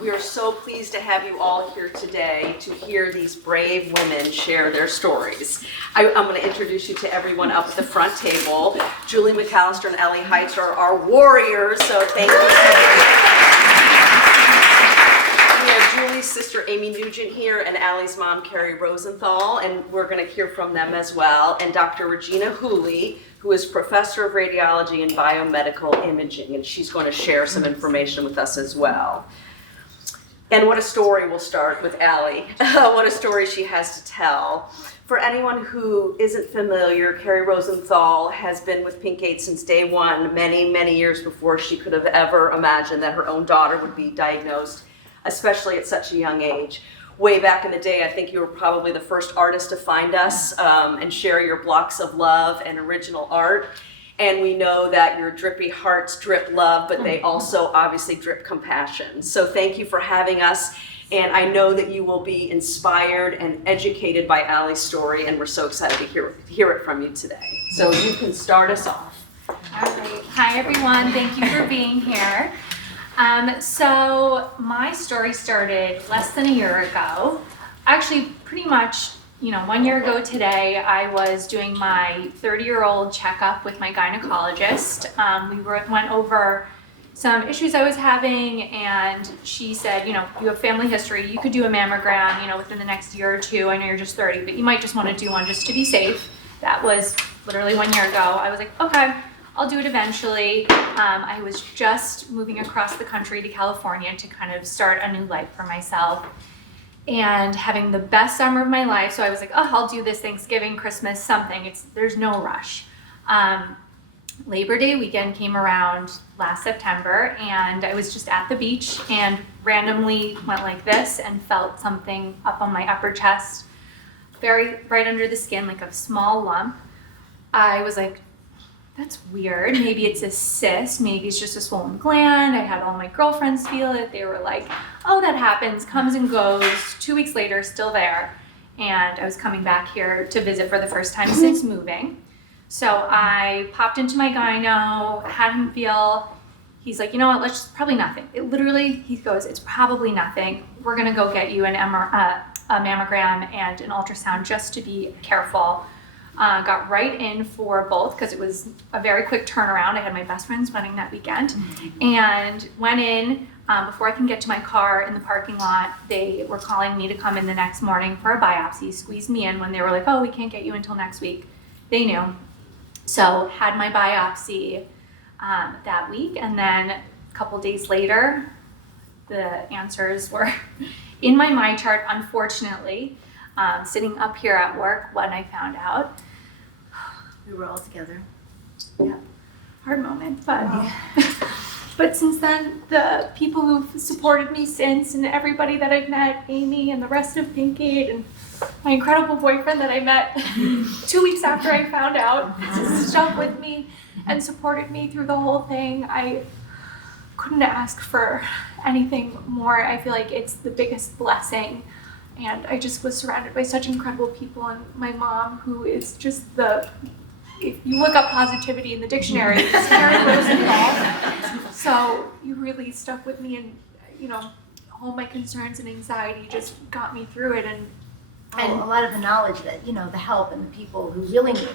We are so pleased to have you all here today to hear these brave women share their stories. I'm going to introduce you to everyone up at the front table. Julie McAllister and Ellie Heitz are our warriors, so thank you. We have Julie's sister Amy Nugent here and Allie's mom Keri Rosenthal, and we're going to hear from them as well. And Dr. Regina Hooley, who is professor of radiology and biomedical imaging, and she's going to share some information with us as well. And what a story. We'll start with Allie. What a story she has to tell. For anyone who isn't familiar, Keri Rosenthal has been with Pink 8 since day one, many, many years before she could have ever imagined that her own daughter would be diagnosed, especially at such a young age. Way back in the day, I think you were probably the first artist to find us and share your blocks of love and original art. And we know that your drippy hearts drip love, but they also obviously drip compassion. So thank you for having us. And I know that you will be inspired and educated by Allie's story, and we're so excited to hear it from you today. So you can start us off. All right. Hi, everyone. Thank you for being here. So my story started less than a year ago. Actually, pretty much, 1 year ago today, I was doing my 30-year-old checkup with my gynecologist. We went over some issues I was having, and she said, you have family history. You could do a mammogram, within the next year or two. I know you're just 30, but you might just want to do one just to be safe. That was literally 1 year ago. I was like, okay, I'll do it eventually. I was just moving across the country to California to kind of start a new life for myself and having the best summer of my life. So I was like, oh, I'll do this Thanksgiving, Christmas, something. There's no rush. Labor Day weekend came around last September, and I was just at the beach and randomly went like this and felt something up on my upper chest, right under the skin, like a small lump. I was like, that's weird. Maybe it's a cyst. Maybe it's just a swollen gland. I had all my girlfriends feel it. They were like, oh, that happens, comes and goes. 2 weeks later, still there. And I was coming back here to visit for the first time since moving. So I popped into my gyno, had him feel. He's like, you know what, probably nothing. He goes, it's probably nothing. We're going to go get you a mammogram and an ultrasound just to be careful. Got right in for both because it was a very quick turnaround. I had my best friend's wedding that weekend and went in. Before I can get to my car in the parking lot, they were calling me to come in the next morning for a biopsy, squeezed me in when they were like, oh, we can't get you until next week. They knew. So had my biopsy that week, and then a couple days later, the answers were in my MyChart, unfortunately, sitting up here at work when I found out. We were all together. Yeah, hard moment, but since then, the people who've supported me since, and everybody that I've met, Amy and the rest of Pink 8, and my incredible boyfriend that I met 2 weeks after I found out, stuck with me and supported me through the whole thing. I couldn't ask for anything more. I feel like it's the biggest blessing. And I just was surrounded by such incredible people, and my mom, who is just if you look up positivity in the dictionary, it's Keri Rosenthal. So you really stuck with me, and all my concerns and anxiety just got me through it. And a lot of the knowledge that, the help and the people who really need,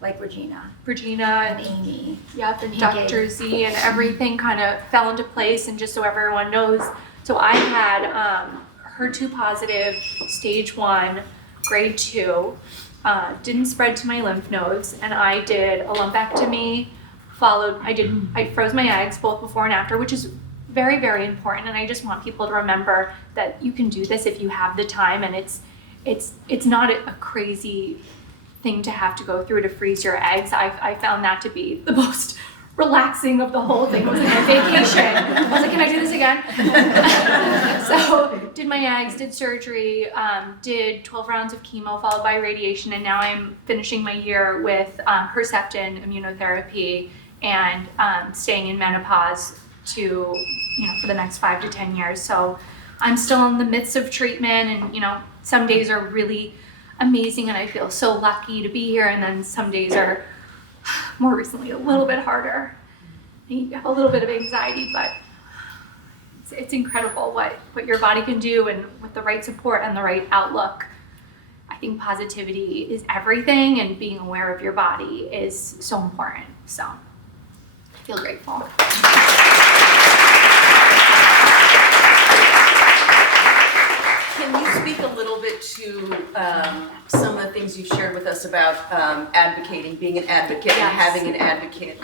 like Regina and Amy. Yep, and Dr. Z, and everything kind of fell into place. And just so everyone knows, so I had HER2 positive, stage 1, grade 2, didn't spread to my lymph nodes, and I did a lumpectomy, I froze my eggs both before and after, which is very, very important. And I just want people to remember that you can do this if you have the time, and it's not a crazy thing to have to go through to freeze your eggs. I found that to be the most relaxing of the whole thing. It was like a vacation. I was like, can I do this again? So did my eggs, did surgery, did 12 rounds of chemo followed by radiation, and now I'm finishing my year with Herceptin immunotherapy and staying in menopause for the next 5 to 10 years. So I'm still in the midst of treatment, and some days are really amazing and I feel so lucky to be here, and then some days are more recently a little bit harder. You have a little bit of anxiety, but it's incredible what your body can do, and with the right support and the right outlook. I think positivity is everything, and being aware of your body is so important. So I feel grateful. Can you speak a little bit to some of the things you shared with us about advocating, being an advocate, Yes. and having an advocate?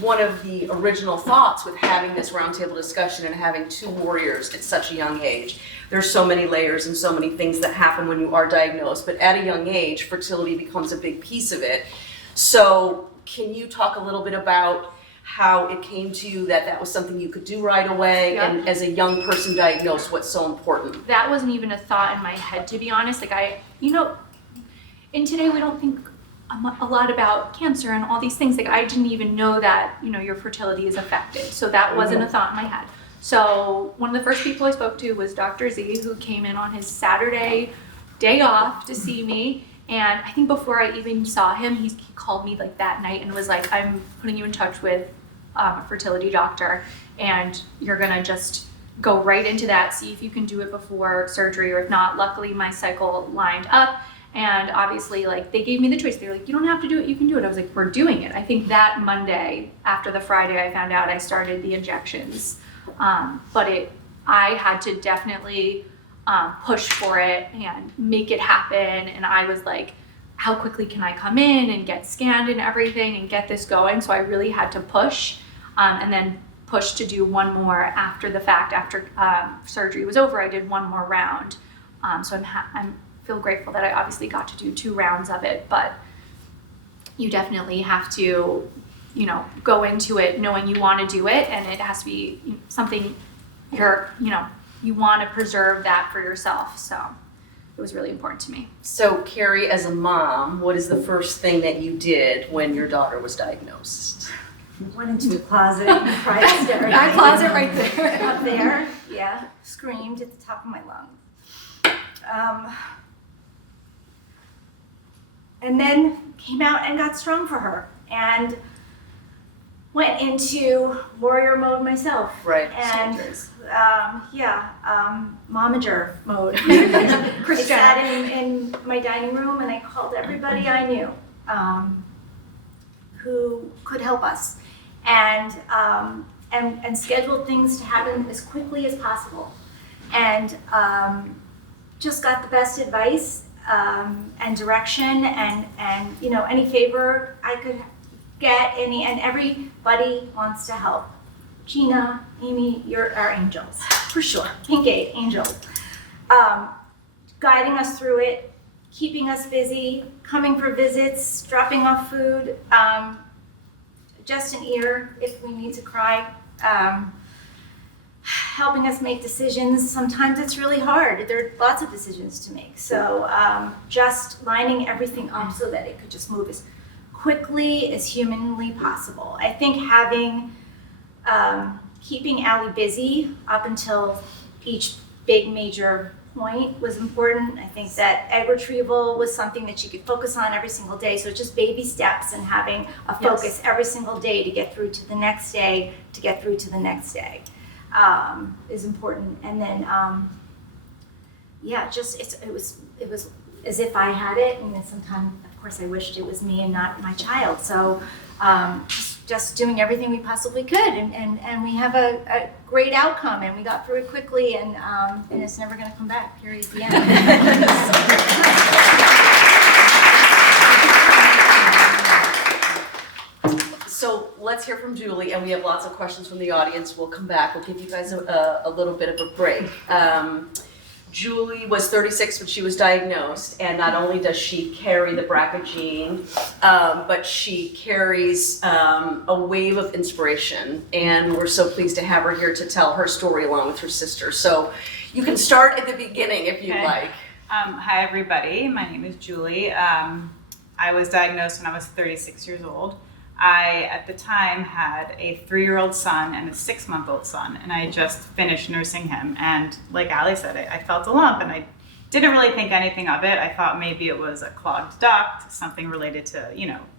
One of the original thoughts with having this roundtable discussion and having two warriors at such a young age, there's so many layers and so many things that happen when you are diagnosed, but at a young age, fertility becomes a big piece of it. So can you talk a little bit about how it came to you that that was something you could do right away, Yeah. and as a young person diagnosed, what's so important? That wasn't even a thought in my head, to be honest. Like and today we don't think a lot about cancer and all these things. Like I didn't even know that, your fertility is affected. So that wasn't a thought in my head. So one of the first people I spoke to was Dr. Z, who came in on his Saturday day off to see me. And I think before I even saw him, he called me like that night and was like, I'm putting you in touch with a fertility doctor, and you're gonna just go right into that, see if you can do it before surgery, or if not. Luckily my cycle lined up, and obviously like they gave me the choice. They were like, you don't have to do it, you can do it. I was like, we're doing it. I think that Monday after the Friday I found out, I started the injections. But I had to definitely push for it and make it happen. And I was like, how quickly can I come in and get scanned and everything and get this going? So I really had to push, and then push to do one more after the fact. After surgery was over, I did one more round. So I'm feel grateful that I obviously got to do 2 rounds of it, but you definitely have to, go into it knowing you want to do it, and it has to be something you want to preserve that for yourself. So it was really important to me. So Keri, as a mom, what is the first thing that you did when your daughter was diagnosed? Went into the closet and cried hysterically. That closet right there. Up there, yeah, screamed at the top of my lungs. And then came out and got strong for her, and went into warrior mode myself. Right. And soldiers. Momager mode. I sat in my dining room and I called everybody I knew who could help us, and scheduled things to happen as quickly as possible, and just got the best advice and direction, and any favor I could get, and everybody wants to help. Gina, Amy, you're our angels, for sure. Pink 8 angels. Guiding us through it, keeping us busy, coming for visits, dropping off food, just an ear if we need to cry, helping us make decisions. Sometimes it's really hard. There are lots of decisions to make. So just lining everything up so that it could just move as quickly as humanly possible. I think keeping Allie busy up until each big major point was important. I think that egg retrieval was something that she could focus on every single day. So just baby steps and having a focus every single day to get through to the next day, is important. And then, it was as if I had it. And then sometimes, of course, I wished it was me and not my child. So just doing everything we possibly could, and we have a great outcome, and we got through it quickly, and it's never going to come back. Period. The end. So let's hear from Julie, and we have lots of questions from the audience. We'll come back. We'll give you guys a little bit of a break. Julie was 36 when she was diagnosed, and not only does she carry the BRCA gene, but she carries a wave of inspiration, and we're so pleased to have her here to tell her story along with her sister. So you can start at the beginning if you'd like. Hi everybody, my name is Julie. I was diagnosed when I was 36 years old. I, at the time, had a 3-year-old son and a 6-month-old son, and I had just finished nursing him. And like Ali said, I felt a lump, and I didn't really think anything of it. I thought maybe it was a clogged duct, something related to,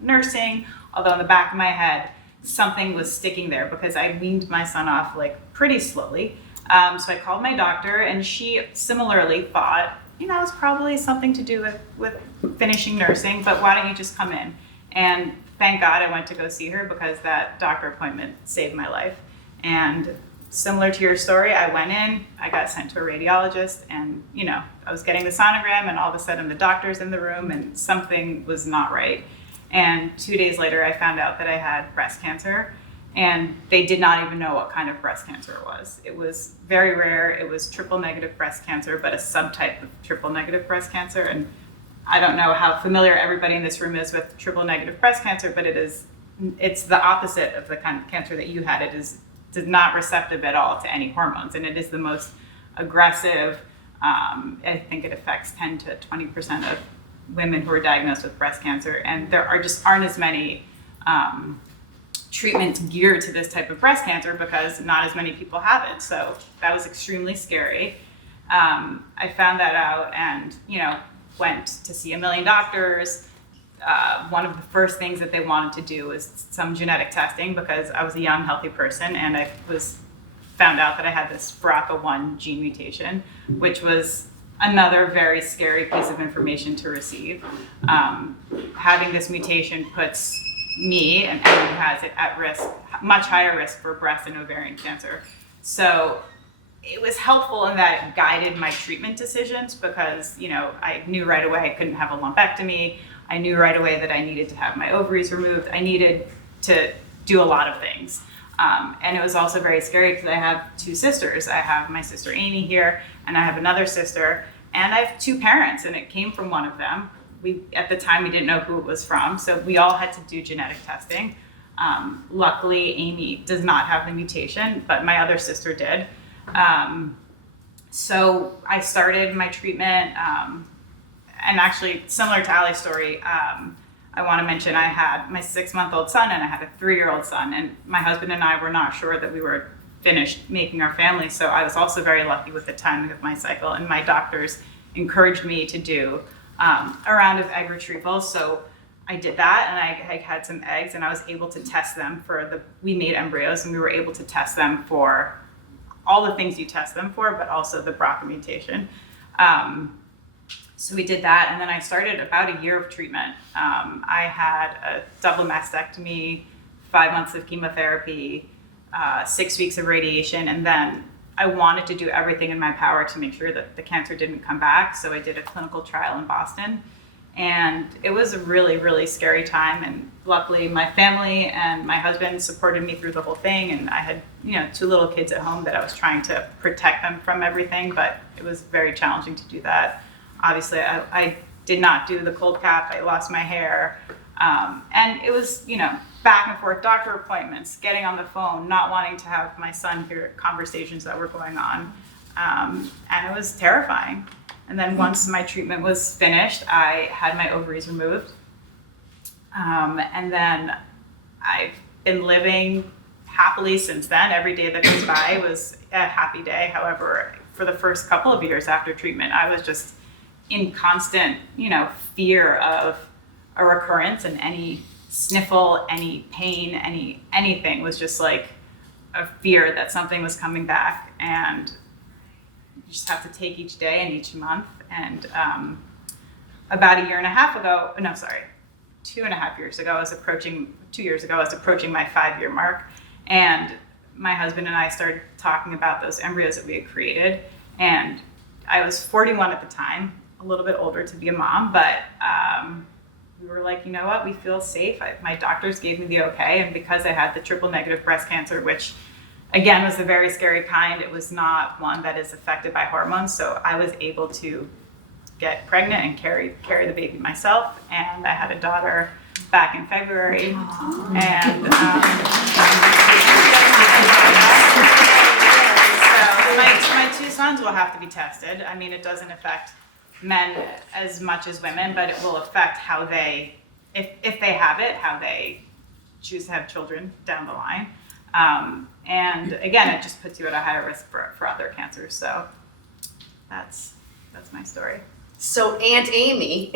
nursing, although in the back of my head, something was sticking there because I weaned my son off like pretty slowly. So I called my doctor, and she similarly thought, it's probably something to do with finishing nursing, but why don't you just come in? And thank God I went to go see her, because that doctor appointment saved my life. And similar to your story, I went in, I got sent to a radiologist, and I was getting the sonogram, and all of a sudden the doctor's in the room and something was not right. And 2 days later, I found out that I had breast cancer, and they did not even know what kind of breast cancer it was. It was very rare. It was triple negative breast cancer, but a subtype of triple negative breast cancer. And I don't know how familiar everybody in this room is with triple negative breast cancer, but it's the opposite of the kind of cancer that you had. It is not receptive at all to any hormones, and it is the most aggressive. I think it affects 10 to 20% of women who are diagnosed with breast cancer, and there aren't as many treatments geared to this type of breast cancer because not as many people have it. So that was extremely scary. I found that out, and went to see a million doctors. One of the first things that they wanted to do was some genetic testing, because I was a young, healthy person, and I found out that I had this BRCA1 gene mutation, which was another very scary piece of information to receive. Having this mutation puts me and anyone who has it at risk, much higher risk for breast and ovarian cancer. So it was helpful in that it guided my treatment decisions, because I knew right away I couldn't have a lumpectomy. I knew right away that I needed to have my ovaries removed. I needed to do a lot of things. And it was also very scary because I have two sisters. I have my sister Amy here, and I have another sister, and I have two parents, and it came from one of them. At the time, we didn't know who it was from, so we all had to do genetic testing. Luckily, Amy does not have the mutation, but my other sister did. So I started my treatment, and actually, similar to Allie's story, I want to mention I had my 6-month-old son and I had a 3-year-old son, and my husband and I were not sure that we were finished making our family. So I was also very lucky with the timing of my cycle, and my doctors encouraged me to do a round of egg retrieval. So I did that, and I had some eggs, and I was able to test them we made embryos, and we were able to test them for all the things you test them for, but also the BRCA mutation. So we did that, and then I started about a year of treatment. I had a double mastectomy, 5 months of chemotherapy, 6 weeks of radiation, and then I wanted to do everything in my power to make sure that the cancer didn't come back. So I did a clinical trial in Boston, and it was a really, really scary time. And luckily, my family and my husband supported me through the whole thing. And I had, 2 little kids at home that I was trying to protect them from everything, but it was very challenging to do that. Obviously, I did not do the cold cap. I lost my hair. And it was, back and forth doctor appointments, getting on the phone, not wanting to have my son hear conversations that were going on. And it was terrifying. And then once my treatment was finished, I had my ovaries removed. And then I've been living happily since then. Every day that goes by was a happy day. However, for the first couple of years after treatment, I was just in constant, fear of a recurrence, and any sniffle, any pain, anything was just like a fear that something was coming back, and you just have to take each day and each month. And about 2.5 years ago, I was approaching 2 years ago, I was approaching my 5-year mark, and my husband and I started talking about those embryos that we had created. And I was 41 at the time, a little bit older to be a mom, but we were like, you know what, we feel safe. My doctors gave me the okay, and because I had the triple negative breast cancer, which again was the very scary kind, it was not one that is affected by hormones, so I was able to get pregnant and carry the baby myself, and I had a daughter back in February. Aww. And so my 2 sons will have to be tested. I mean, it doesn't affect men as much as women, but it will affect how they, if they have it, how they choose to have children down the line. And again, it just puts you at a higher risk for other cancers. So that's my story. So Aunt Amy,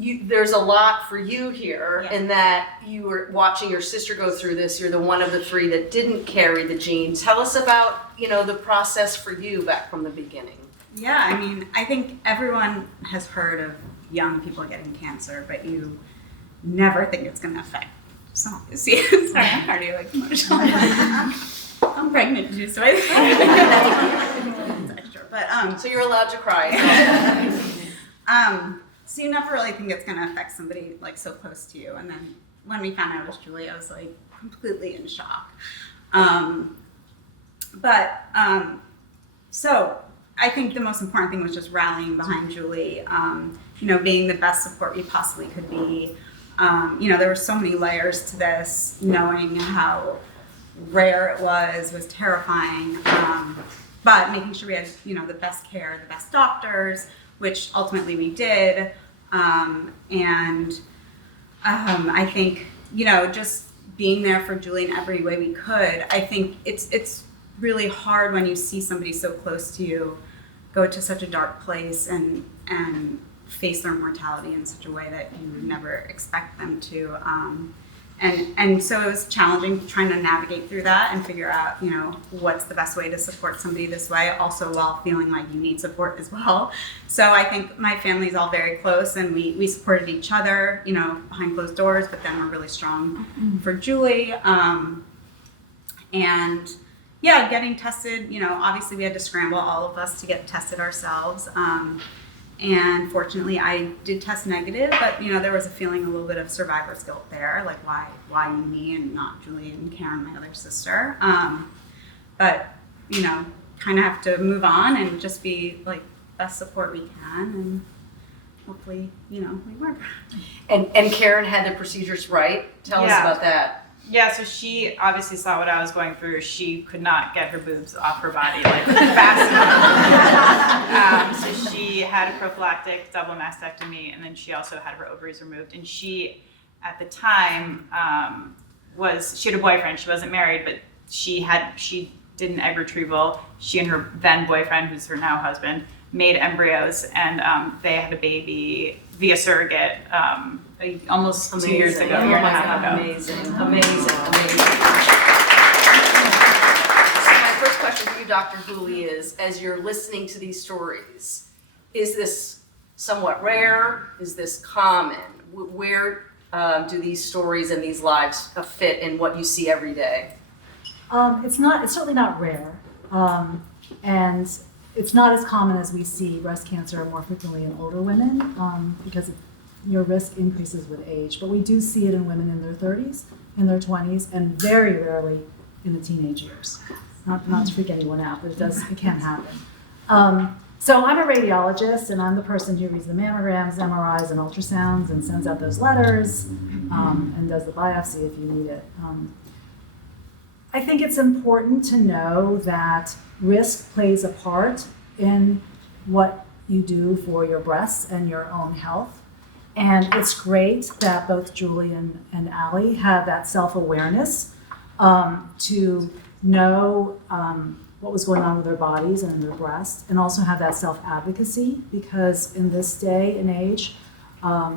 there's a lot for you here Yeah. in that you were watching your sister go through this. You're the one of the three that didn't carry the gene. Tell us about, the process for you back from the beginning. Yeah, I mean, I think everyone has heard of young people getting cancer, but you never think it's going to affect some. See, sorry, I'm already like emotional. I'm pregnant too, so I think it's extra. But So you're allowed to cry. so you never really think it's going to affect somebody like so close to you. And then when we found out it was Julie, I was like completely in shock. So I think the most important thing was just rallying behind Julie, being the best support we possibly could be. There were so many layers to this, knowing how rare it was terrifying, but making sure we had, the best care, the best doctors, which ultimately we did. I think, just being there for Julie in every way we could. I think it's really hard when you see somebody so close to you go to such a dark place and face their mortality in such a way that you would never expect them to. And so it was challenging trying to navigate through that and figure out, what's the best way to support somebody this way, also while feeling like you need support as well. So I think my family's all very close, and we supported each other, behind closed doors, but then we're really strong for Julie. Getting tested, obviously we had to scramble, all of us, to get tested ourselves. And fortunately, I did test negative, but there was a feeling, a little bit of survivor's guilt there, like why me and not Julie and Karen, my other sister. But kind of have to move on and just be like best support we can, and hopefully, we work. And Karen had the procedures right. Tell us about that. Yeah, so she obviously saw what I was going through. She could not get her boobs off her body like fast enough. So she had a prophylactic double mastectomy, and then she also had her ovaries removed. And she, at the time, she had a boyfriend. She wasn't married, but she did an egg retrieval. She and her then boyfriend, who's her now husband, made embryos, and they had a baby via surrogate almost 2 years ago, a year and a half ago. Amazing. So my first question for you, Dr. Hooley, is, as you're listening to these stories, is this somewhat rare? Is this common? Where do these stories and these lives fit in what you see every day? It's certainly not rare. And it's not as common as we see breast cancer more frequently in older women, because your risk increases with age. But we do see it in women in their 30s, in their 20s, and very rarely in the teenage years. Not to freak anyone out, but it can happen. So I'm a radiologist, and I'm the person who reads the mammograms, MRIs, and ultrasounds, and sends out those letters, and does the biopsy if you need it. I think it's important to know that risk plays a part in what you do for your breasts and your own health. And it's great that both Julie and Allie have that self-awareness to know what was going on with their bodies and their breasts, and also have that self-advocacy, because in this day and age,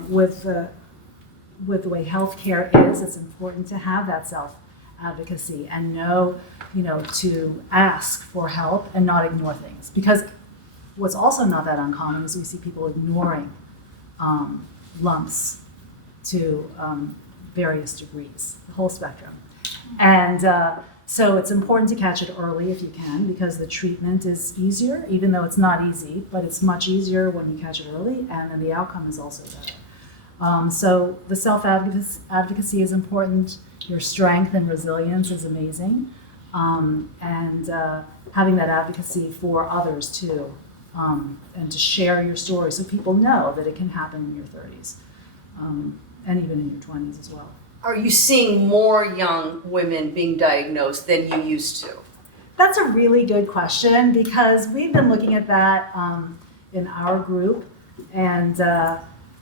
with the way healthcare is, it's important to have that self-advocacy and know, to ask for help and not ignore things. Because what's also not that uncommon is we see people ignoring lumps to various degrees, the whole spectrum. And so it's important to catch it early if you can, because the treatment is easier, even though it's not easy, but it's much easier when you catch it early, and then the outcome is also better. So the self-advocacy is important. Your strength and resilience is amazing. And having that advocacy for others too, and to share your story so people know that it can happen in your 30s, and even in your 20s as well. Are you seeing more young women being diagnosed than you used to? That's a really good question, because we've been looking at that in our group, and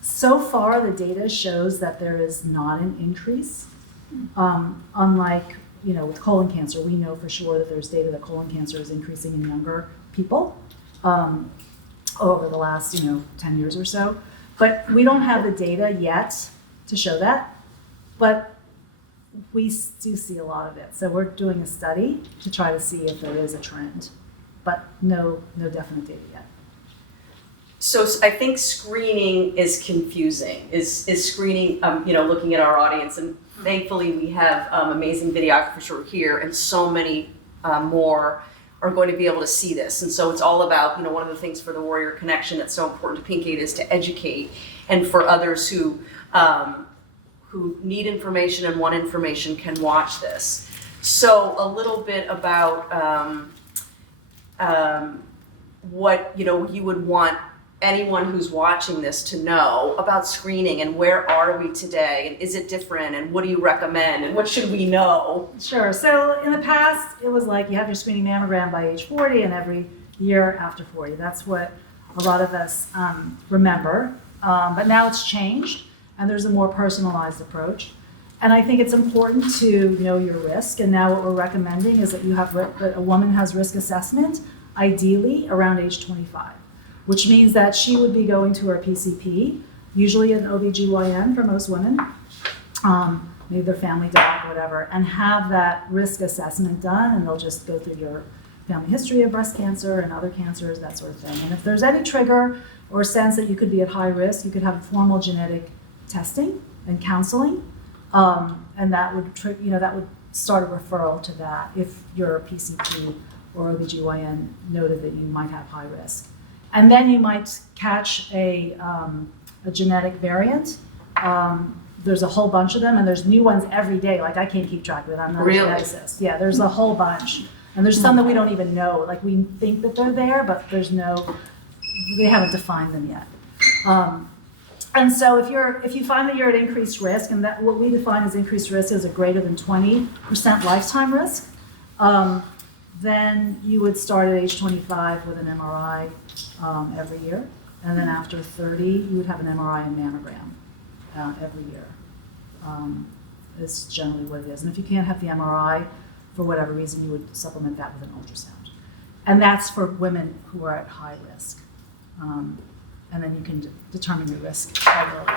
so far the data shows that there is not an increase. Unlike, with colon cancer, we know for sure that there's data that colon cancer is increasing in younger people over the last, 10 years or so. But we don't have the data yet to show that, but we do see a lot of it. So we're doing a study to try to see if there is a trend, but no definite data yet. So I think screening is confusing. Is screening, looking at our audience, and thankfully we have amazing videographers who are here, and so many more are going to be able to see this. And so it's all about, one of the things for the Warrior Connection that's so important to Pink 8 is to educate, and for others who need information and want information can watch this. So a little bit about what you would want anyone who's watching this to know about screening, and where are we today, and is it different, and what do you recommend, and what should we know? Sure. So in the past, it was like you have your screening mammogram by age 40 and every year after 40. That's what a lot of us remember. But now it's changed, and there's a more personalized approach. And I think it's important to know your risk. And now what we're recommending is that that a woman has risk assessment, ideally around age 25. Which means that she would be going to her PCP, usually an OBGYN for most women, maybe their family doc, whatever, and have that risk assessment done, and they'll just go through your family history of breast cancer and other cancers, that sort of thing. And if there's any trigger or sense that you could be at high risk, you could have formal genetic testing and counseling, and that would start a referral to that if your PCP or OBGYN noted that you might have high risk. And then you might catch a genetic variant. There's a whole bunch of them, and there's new ones every day. Like, I can't keep track of it. I'm not a geneticist. Yeah, there's a whole bunch. And there's some that we don't even know. Like, we think that they're there, but they haven't defined them yet. And so if you find that you're at increased risk, and that what we define as increased risk is a greater than 20% lifetime risk, then you would start at age 25 with an MRI every year. And then after 30, you would have an MRI and mammogram every year. Is generally what it is. And if you can't have the MRI, for whatever reason, you would supplement that with an ultrasound. And that's for women who are at high risk. And then you can determine your risk.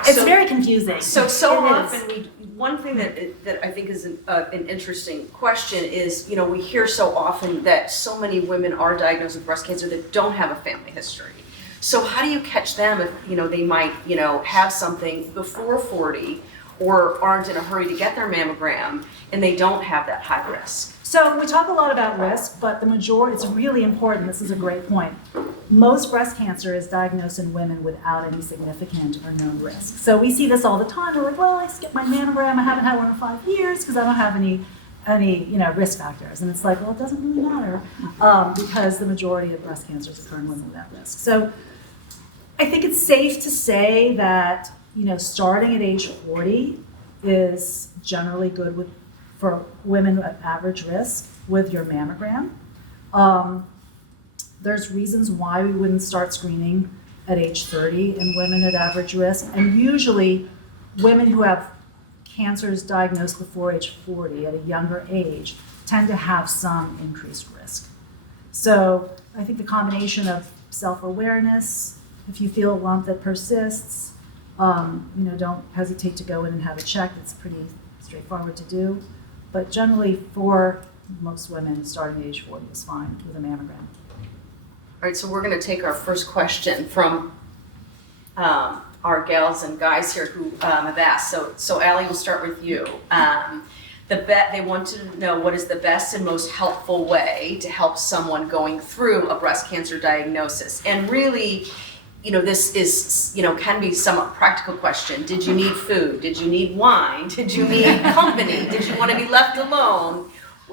It's very confusing. So often, one thing that I think is an interesting question is, we hear so often that so many women are diagnosed with breast cancer that don't have a family history. So how do you catch them if, they might, have something before 40 or aren't in a hurry to get their mammogram and they don't have that high risk? So we talk a lot about risk, but the majority, it's really important, this is a great point. Most breast cancer is diagnosed in women without any significant or known risk. So we see this all the time. We're like, well, I skipped my mammogram. I haven't had one in 5 years because I don't have any risk factors. And it's like, well, it doesn't really matter because the majority of breast cancers occur in women without risk. So I think it's safe to say that, starting at age 40 is generally good for women at average risk with your mammogram. There's reasons why we wouldn't start screening at age 30 in women at average risk. And usually women who have cancers diagnosed before age 40 at a younger age tend to have some increased risk. So I think the combination of self-awareness, if you feel a lump that persists, don't hesitate to go in and have a check. It's pretty straightforward to do. But generally, for most women, starting at age 40 is fine with a mammogram. All right, so we're going to take our first question from our gals and guys here who have asked. So Allie, we'll start with you. They want to know what is the best and most helpful way to help someone going through a breast cancer diagnosis. And really, this is, can be somewhat practical question. Did you need food? Did you need wine? Did you need company? Did you want to be left alone?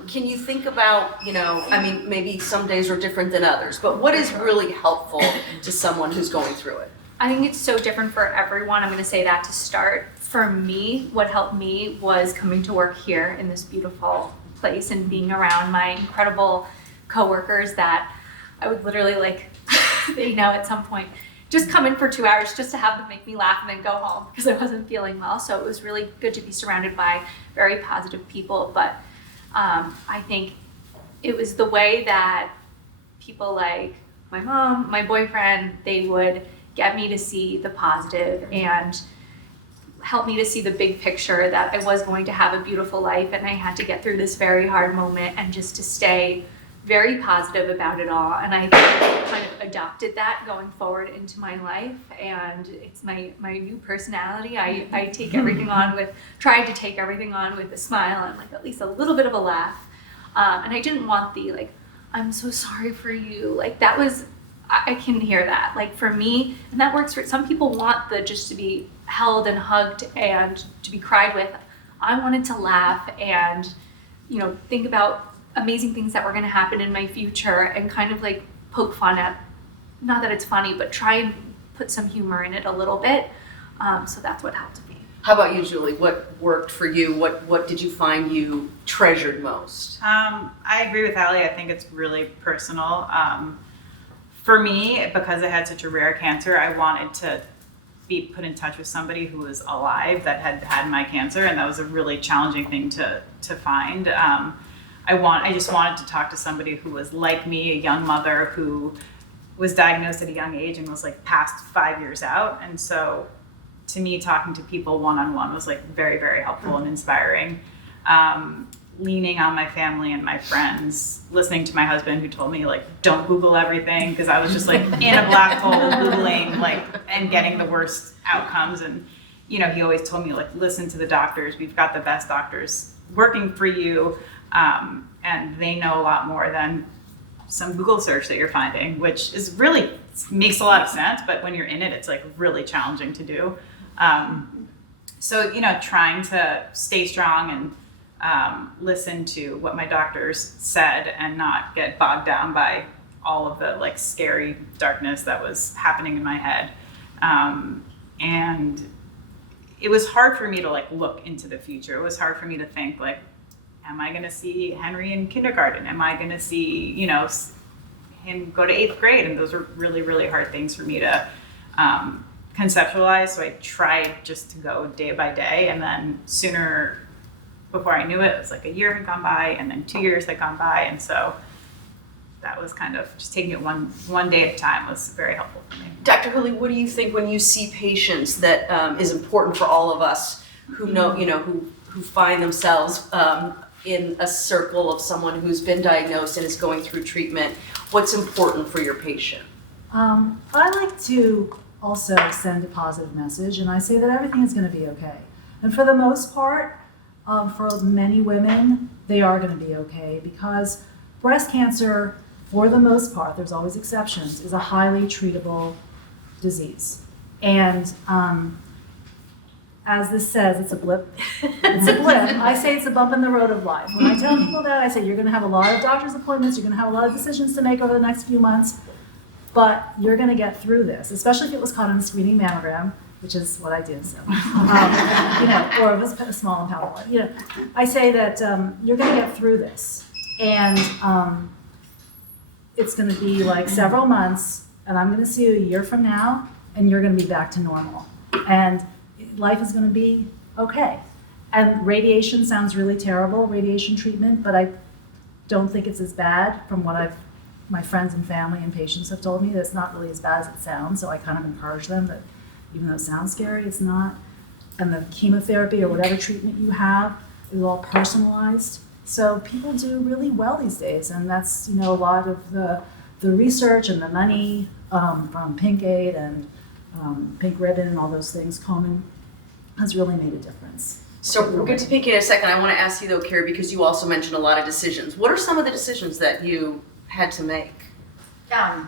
Can you think about, maybe some days are different than others, but what is really helpful to someone who's going through it? I think it's so different for everyone. I'm going to say that to start. For me, what helped me was coming to work here in this beautiful place and being around my incredible coworkers that I would literally at some point just come in for 2 hours just to have them make me laugh and then go home because I wasn't feeling well. So it was really good to be surrounded by very positive people. But I think it was the way that people like my mom, my boyfriend, they would get me to see the positive and help me to see the big picture that I was going to have a beautiful life and I had to get through this very hard moment, and just to stay very positive about it all. And I kind of adopted that going forward into my life, and it's my new personality. I take everything on with, tried to take everything on with a smile and like at least a little bit of a laugh. And I didn't want the like, I'm so sorry for you. Like that was, I can hear that. Like for me, and that works for some people, want the just to be held and hugged and to be cried with. I wanted to laugh and, you know, think about amazing things that were going to happen in my future and kind of like poke fun at, not that it's funny, but try and put some humor in it a little bit. So that's what helped me. How about you, Julie? What worked for you? What did you find you treasured most? I agree with Allie. I think it's really personal. For me, because I had such a rare cancer, I wanted to be put in touch with somebody who was alive that had had my cancer, and that was a really challenging thing to find. I just wanted to talk to somebody who was like me, a young mother who was diagnosed at a young age and was like past 5 years out. And so to me, talking to people one-on-one was like very, very helpful and inspiring. Leaning on my family and my friends, listening to my husband who told me like, don't Google everything, because I was just like in a black hole Googling like and getting the worst outcomes. And, you know, he always told me like, listen to the doctors. We've got the best doctors working for you. And they know a lot more than some Google search that you're finding, which is really makes a lot of sense. But when you're in it, it's like really challenging to do. So, you know, trying to stay strong and listen to what my doctors said and not get bogged down by all of the like scary darkness that was happening in my head. And it was hard for me to like look into the future. It was hard for me to think like, am I going to see Henry in kindergarten? Am I going to see, you know, him go to 8th grade? And those were really, really hard things for me to conceptualize. So I tried just to go day by day. And then sooner, before I knew it, it was like a year had gone by, and then 2 years had gone by. And so that was kind of just taking it one day at a time was very helpful for me. Dr. Hooley, what do you think when you see patients that is important for all of us who know, you know, who find themselves in a circle of someone who's been diagnosed and is going through treatment? What's important for your patient? I like to also send a positive message, and I say that everything is going to be okay. And for the most part, for many women, they are going to be okay, because breast cancer, for the most part, there's always exceptions, is a highly treatable disease. And as this says, it's a blip. It's a blip. I say it's a bump in the road of life. When I tell people that, I say you're going to have a lot of doctor's appointments, you're going to have a lot of decisions to make over the next few months, but you're going to get through this, especially if it was caught on a screening mammogram, which is what I did. So, you know, or if it's a small and powerful. You know, I say that you're going to get through this, and it's going to be like several months, and I'm going to see you a year from now, and you're going to be back to normal, and life is going to be okay. And radiation sounds really terrible, radiation treatment, but I don't think it's as bad from what my friends and family and patients have told me. That it's not really as bad as it sounds, so I kind of encourage them that even though it sounds scary, it's not. And the chemotherapy or whatever treatment you have is all personalized. So people do really well these days, and that's, you know, a lot of the research and the money from Pink Aid and Pink Ribbon and all those things, Komen, has really made a difference. So we'll get to Pink Aid in a second. I want to ask you though, Keri, because you also mentioned a lot of decisions. What are some of the decisions that you had to make? I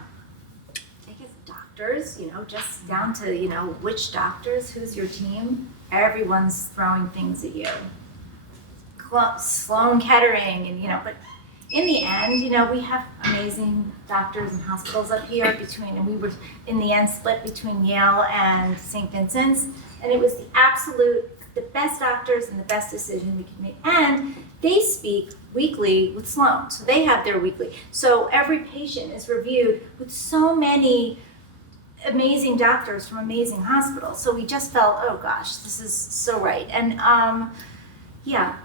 guess doctors, you know, just down to, you know, which doctors, who's your team, everyone's throwing things at you. Sloan Kettering, and, you know, but in the end, you know, we have amazing doctors and hospitals up here and we were in the end split between Yale and St. Vincent's, and it was the best doctors and the best decision we could make. And they speak weekly with Sloan, so they have their weekly. So every patient is reviewed with so many amazing doctors from amazing hospitals. So we just felt, oh gosh, this is so right. And yeah,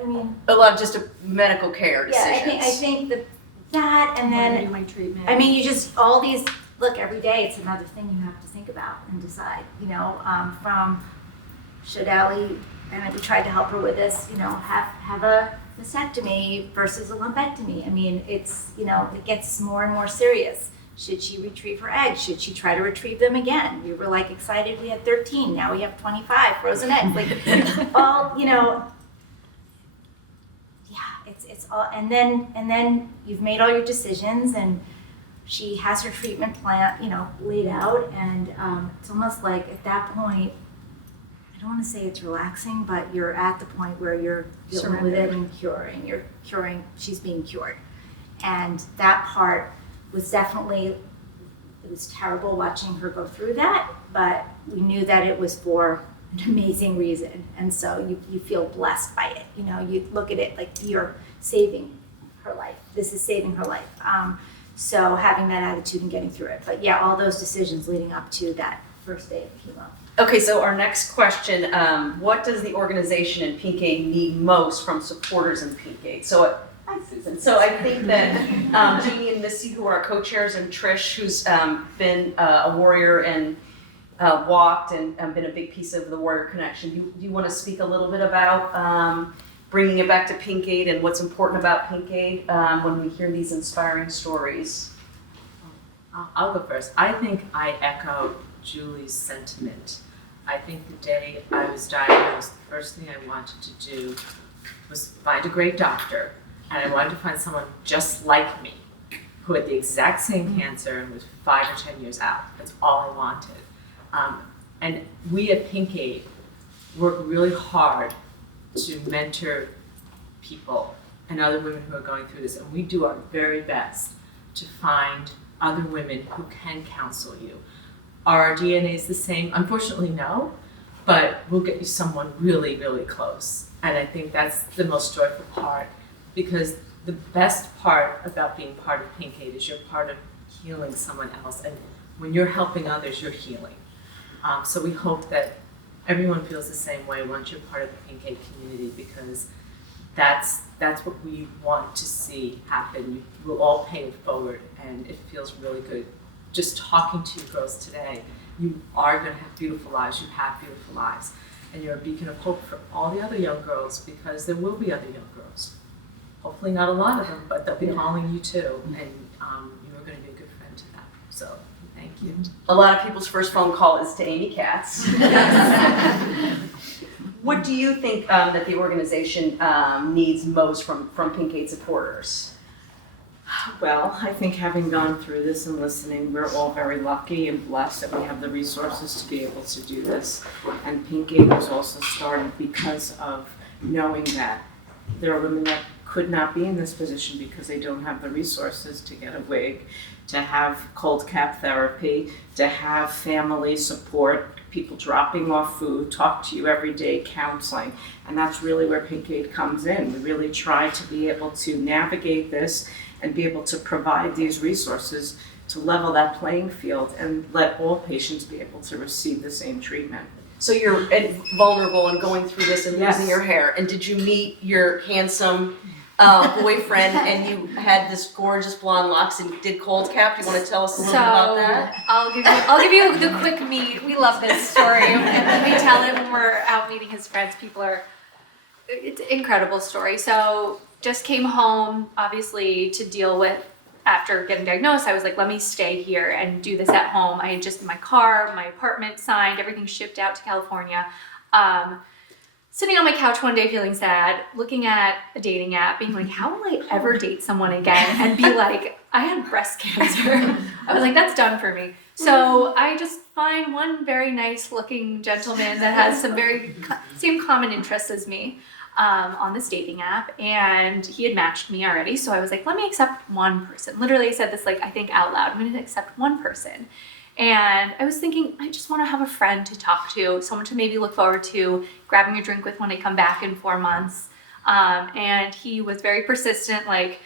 I mean, A lot of just medical care decisions. yeah, I think that, and then my treatment. I mean, you just all these look every day. It's another thing you have to think about and decide, from should Allie, and we tried to help her with this, have a mastectomy versus a lumpectomy. I mean, it's, it gets more and more serious. Should she retrieve her eggs? Should she try to retrieve them again? We were like excited we had 13, now we have 25 frozen eggs. Like all, it's all, and then you've made all your decisions, and she has her treatment plan, laid out, and it's almost like at that point, I don't want to say it's relaxing, but you're at the point where you're dealing with it and curing. You're curing, she's being cured. And that part was definitely, it was terrible watching her go through that, but we knew that it was for an amazing reason. And so you feel blessed by it. You look at it like you're saving her life. This is saving her life. So having that attitude and getting through it. But yeah, all those decisions leading up to that first day of chemo. Okay, so our next question, what does the organization and Pink Aid need most from supporters in Pink Aid? So, hi Susan. So I think that Jeannie and Missy, who are co-chairs, and Trish, who's been a warrior and walked and been a big piece of the Warrior Connection. Do you want to speak a little bit about bringing it back to Pink Aid and what's important about Pink Aid when we hear these inspiring stories? I'll go first. I think I echo Julie's sentiment. I think the day I was diagnosed, the first thing I wanted to do was find a great doctor, and I wanted to find someone just like me who had the exact same cancer and was 5 or 10 years out. That's all I wanted. And we at Pink Aid work really hard to mentor people and other women who are going through this, and we do our very best to find other women who can counsel you. Are our DNAs the same? Unfortunately, no, but we'll get you someone really, really close. And I think that's the most joyful part, because the best part about being part of Pink Aid is you're part of healing someone else. And when you're helping others, you're healing. So we hope that everyone feels the same way once you're part of the Pink Aid community, because that's what we want to see happen. We'll all pay it forward, and it feels really good. Just talking to you girls today, you are going to have beautiful lives. You have beautiful lives, and you're a beacon of hope for all the other young girls, because there will be other young girls. Hopefully not a lot of them, but they'll be calling you too, and you're going to be a good friend to them. So thank you. A lot of people's first phone call is to Amy Katz. What do you think that the organization needs most from Pink Aid supporters? Well, I think having gone through this and listening, we're all very lucky and blessed that we have the resources to be able to do this. And Pink Aid was also started because of knowing that there are women that could not be in this position because they don't have the resources to get a wig, to have cold cap therapy, to have family support, people dropping off food, talk to you every day, counseling. And that's really where Pink Aid comes in. We really try to be able to navigate this and be able to provide these resources to level that playing field and let all patients be able to receive the same treatment. So you're vulnerable and going through this and Yes. losing your hair. And did you meet your handsome boyfriend and you had this gorgeous blonde locks and did cold cap? Do you want to tell us a little bit about that? I'll give you the quick meet. We love this story, and we tell it when we're out meeting his friends. It's an incredible story. So just came home, obviously, to deal with after getting diagnosed. I was like, let me stay here and do this at home. I had just my car, my apartment signed, everything shipped out to California. Sitting on my couch one day feeling sad, looking at a dating app, being like, how will I ever date someone again? And be like, I had breast cancer. I was like, that's done for me. So I just find one very nice looking gentleman that has some same common interests as me on this dating app. And he had matched me already. So I was like, let me accept one person. Literally I said this I think out loud, I'm going to accept one person. And I was thinking, I just want to have a friend to talk to, someone to maybe look forward to grabbing a drink with when I come back in 4 months. And he was very persistent, like,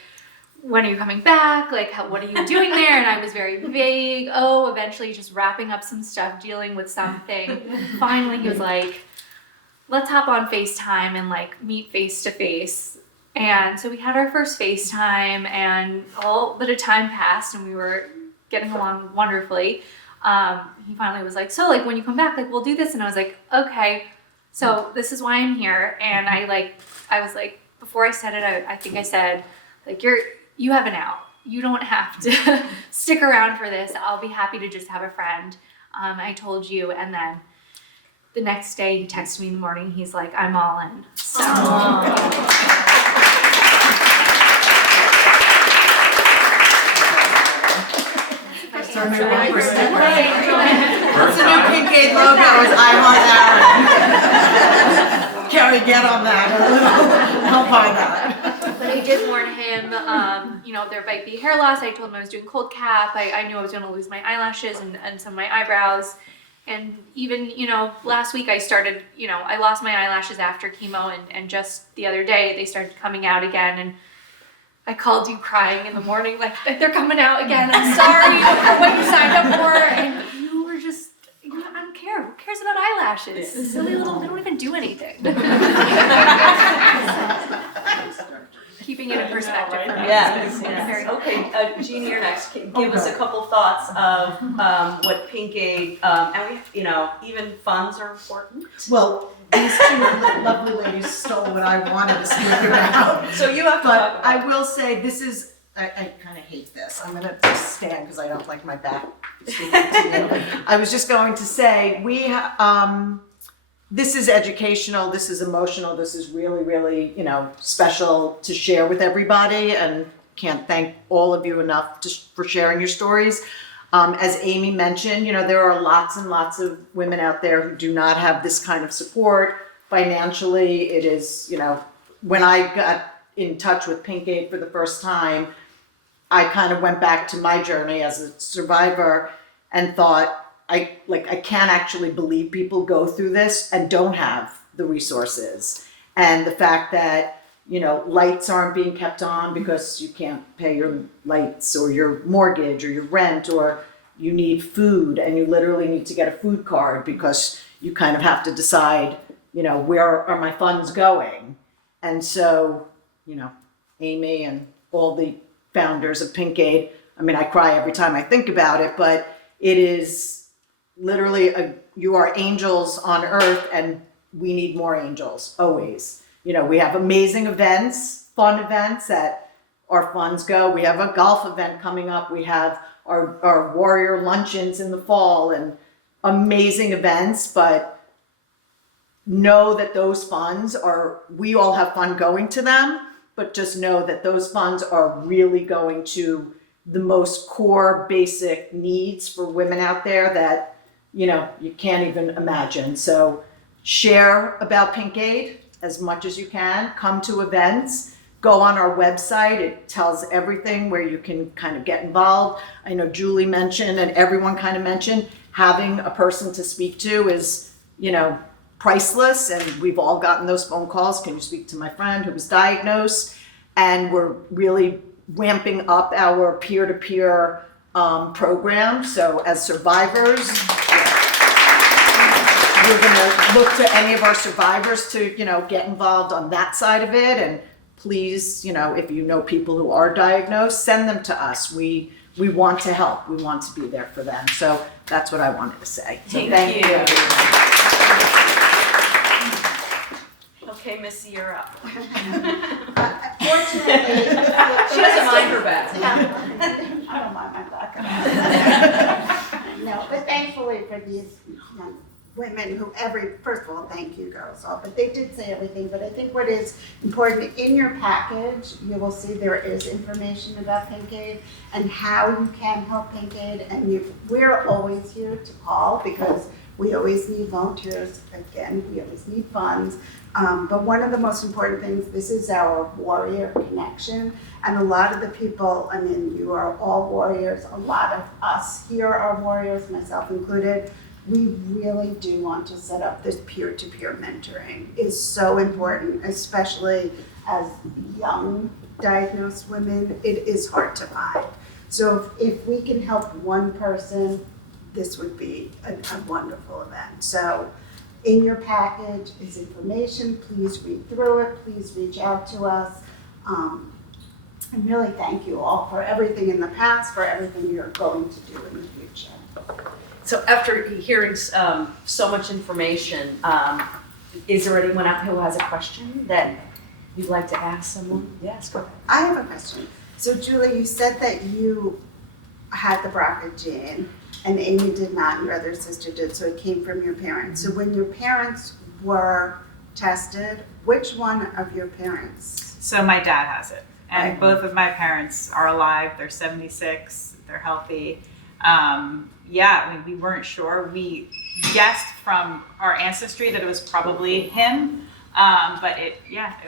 when are you coming back? Like, what are you doing there? And I was very vague. Eventually just wrapping up some stuff, dealing with something. Finally, he was like, let's hop on FaceTime and meet face to face. And so we had our first FaceTime, and all but a time passed and we were getting along wonderfully. he finally was like, so like when you come back, like we'll do this. And I was like, okay, so this is why I'm here. And I was like, before I said it, I think I said, like, you have an out. You don't have to stick around for this. I'll be happy to just have a friend. I told you. And then the next day he texted me in the morning. He's like, I'm all in. So. That's our new Pink Aid logo is I Heart Aaron. Keri, get on that. Help on that. But I did warn him, there might be hair loss. I told him I was doing cold cap. I knew I was going to lose my eyelashes and some of my eyebrows. And even, last week I started, I lost my eyelashes after chemo and just the other day they started coming out again. And I called you crying in the morning, like, they're coming out again. I'm sorry for what you signed up for. And you were just, I don't care. Who cares about eyelashes? Silly little, they don't even do anything. Keeping it in perspective for me. Yes. Very Okay, Jeannie, you're next. Give us a couple thoughts of what Pink Aid, and even funds are important. Well, these two lovely ladies stole what I wanted to speak about. So you have to But talk about I will say this is, I kind of hate this. I'm gonna just stand because I don't like my back speaking to you. I was just going to say, this is educational, this is emotional, this is really, really, special to share with everybody, and can't thank all of you enough for sharing your stories. As Amy mentioned, there are lots and lots of women out there who do not have this kind of support. Financially, it is, when I got in touch with Pink Aid for the first time, I kind of went back to my journey as a survivor and thought, I can't actually believe people go through this and don't have the resources. And the fact that, lights aren't being kept on because you can't pay your lights or your mortgage or your rent, or you need food and you literally need to get a food card because you kind of have to decide, where are my funds going? And so, Amy and all the founders of Pink Aid, I cry every time I think about it, but it is literally you are angels on earth, and we need more angels always. We have amazing events, fun events that our funds go. We have a golf event coming up. We have our warrior luncheons in the fall and amazing events, but know that those funds we all have fun going to them, but just know that those funds are really going to the most core basic needs for women out there that, you can't even imagine. So share about Pink Aid as much as you can. Come to events. Go on our website. It tells everything where you can kind of get involved. I know Julie mentioned, and everyone kind of mentioned, having a person to speak to is, priceless. And we've all gotten those phone calls. Can you speak to my friend who was diagnosed? And we're really ramping up our peer-to-peer program. So as survivors, we're going to look to any of our survivors to, get involved on that side of it. And please, if you know people who are diagnosed, send them to us. We want to help. We want to be there for them. So that's what I wanted to say. So thank you. Okay, Missy, you're up. Fortunately, She doesn't mind her back. I don't mind my back. No, but thankfully for these women first of all, thank you girls all, but they did say everything. But I think what is important, in your package, you will see there is information about Pink Aid and how you can help Pink Aid. And we're always here to call because we always need volunteers. Again, we always need funds. But one of the most important things, this is our warrior connection. And a lot of the people, you are all warriors. A lot of us here are warriors, myself included. We really do want to set up this peer-to-peer mentoring. Is so important, especially as young diagnosed women. It is hard to find. So if we can help one person, this would be a wonderful event. So in your package is information. Please read through it. Please reach out to us. And really thank you all for everything in the past, for everything you're going to do in the future. So after hearing so much information, is there anyone out here who has a question that you'd like to ask someone? Yes, go ahead. I have a question. So Julie, you said that you had the BRCA gene and Amy did not, your other sister did, so it came from your parents. So when your parents were tested, which one of your parents? So my dad has it, and Right. both of my parents are alive. They're 76. They're healthy. Yeah, I mean, we weren't sure. We guessed from our ancestry that it was probably him, but it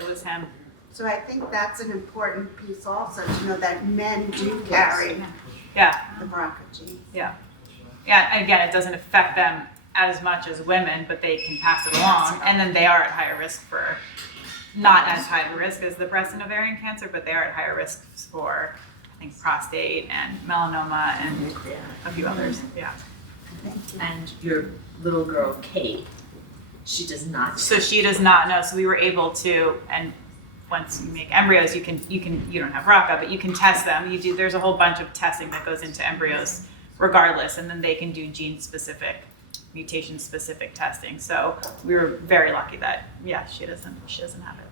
was him. So I think that's an important piece also to know that men do carry Yeah, the BRCA gene. yeah. Again, it doesn't affect them as much as women, but they can pass it along, and then they are at higher risk for, not as high a risk as the breast and ovarian cancer, but they are at higher risk for, I think, prostate and melanoma and a few others. Yeah. And your little girl, Kate, she does not. So she does not know. So we were able to, and once you make embryos, you don't have BRCA, but you can test them. There's a whole bunch of testing that goes into embryos regardless, and then they can do gene-specific, mutation-specific testing. So we were very lucky that, she doesn't have it.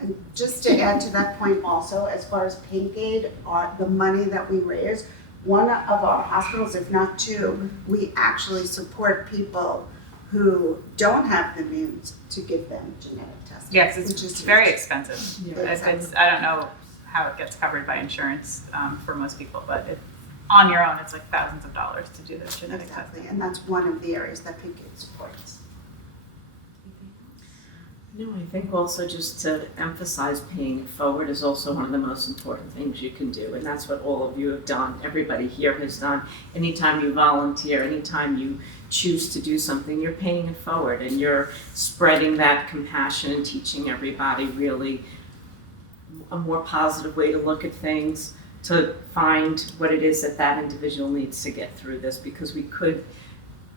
And just to add to that point also, as far as Pink Aid, the money that we raise, one of our hospitals, if not two, we actually support people who don't have the means to give them genetic testing. Yes, which it's is very huge. expensive. Exactly. I don't know how it gets covered by insurance for most people, but on your own, it's like thousands of dollars to do this genetic Exactly, testing. and that's one of the areas that Pink Aid supports. No, I think also just to emphasize paying it forward is also one of the most important things you can do, and that's what all of you have done. Everybody here has done. Anytime you volunteer, anytime you choose to do something, you're paying it forward, and you're spreading that compassion and teaching everybody really a more positive way to look at things, to find what it is that individual needs to get through this, because we could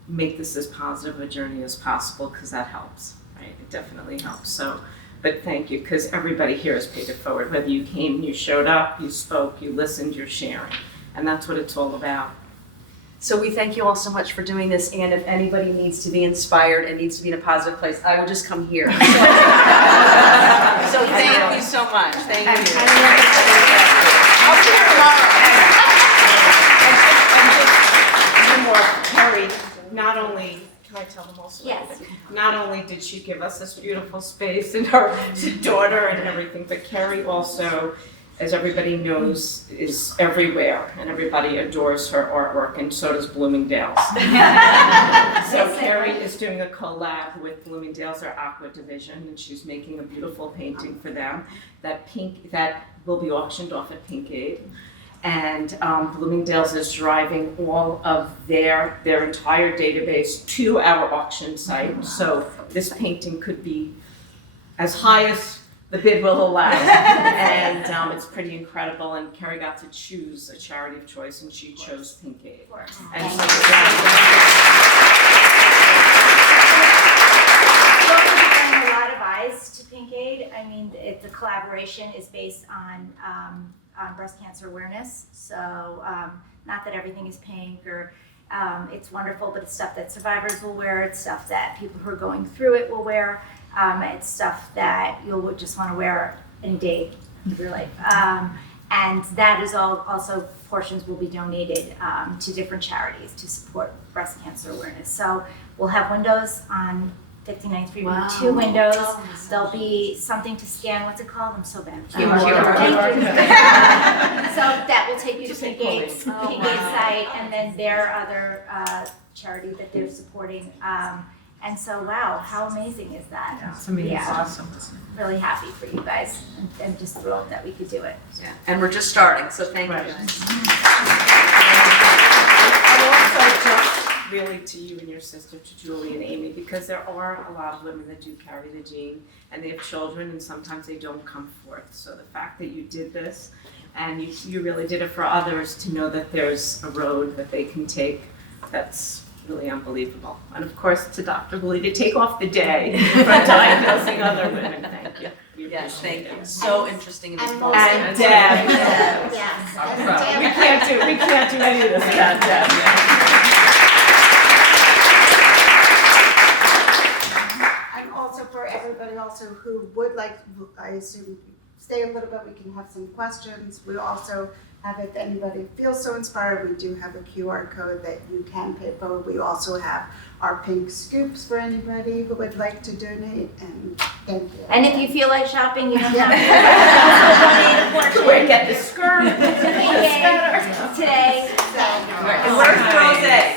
make this as positive a journey as possible, because that helps. Right, it definitely helps. So, but thank you, because everybody here has paid it forward. Whether you came, you showed up, you spoke, you listened, you're sharing. And that's what it's all about. So we thank you all so much for doing this, and if anybody needs to be inspired and needs to be in a positive place, I would just come here. So thank you so much. Thank you. I'll see you tomorrow. And more, Keri, not only, can I tell them also? Yes. Not only did she give us this beautiful space and her daughter and everything, but Keri also, as everybody knows, is everywhere, and everybody adores her artwork, and so does Bloomingdale's. So Keri is doing a collab with Bloomingdale's, our Aqua division, and she's making a beautiful painting for them that will be auctioned off at Pink Aid. And Bloomingdale's is driving all of their entire database to our auction site. So this painting could be as high as the bid will allow. And it's pretty incredible. And Keri got to choose a charity of choice, and she chose Pink Aid. And so Bring a lot of eyes to Pink Aid. I mean, the collaboration is based on breast cancer awareness. So not that everything is pink or it's wonderful, but it's stuff that survivors will wear. It's stuff that people who are going through it will wear. It's stuff that you'll just want to wear any day of your life. And that is also portions will be donated to different charities to support breast cancer awareness. So we'll have windows on 59th Street, Wow. 2 windows. Oh, There'll be something to scan. What's it called? I'm so bad. QR. Thank you. So that will take you to Pink Aid's site, and then their other charity that they're supporting. And so, wow, how amazing is that? That's amazing. Yeah. Awesome. Really happy for you guys, and just thrilled that we could do it. Yeah, and we're just starting, so thank Right. you guys. And also just really to you and your sister, to Julie and Amy, because there are a lot of women that do carry the gene, and they have children, and sometimes they don't come forth. So the fact that you did this, and you really did it for others to know that there's a road that they can take, that's really unbelievable. And of course, to Dr. Lee to take off the day for diagnosing other women. Thank you. We Yes, appreciate thank you. it. So interesting in this And process. And Deb. Yes. We can't do any of this without Deb. everybody also who would like, I assume, stay a little bit, we can have some questions. We also have, if anybody feels so inspired, we do have a QR code that you can pay forward. We also have our pink scoops for anybody who would like to donate, and thank you. And if you feel like shopping, you don't have to. Where get the skirt? Today. Where's Rose?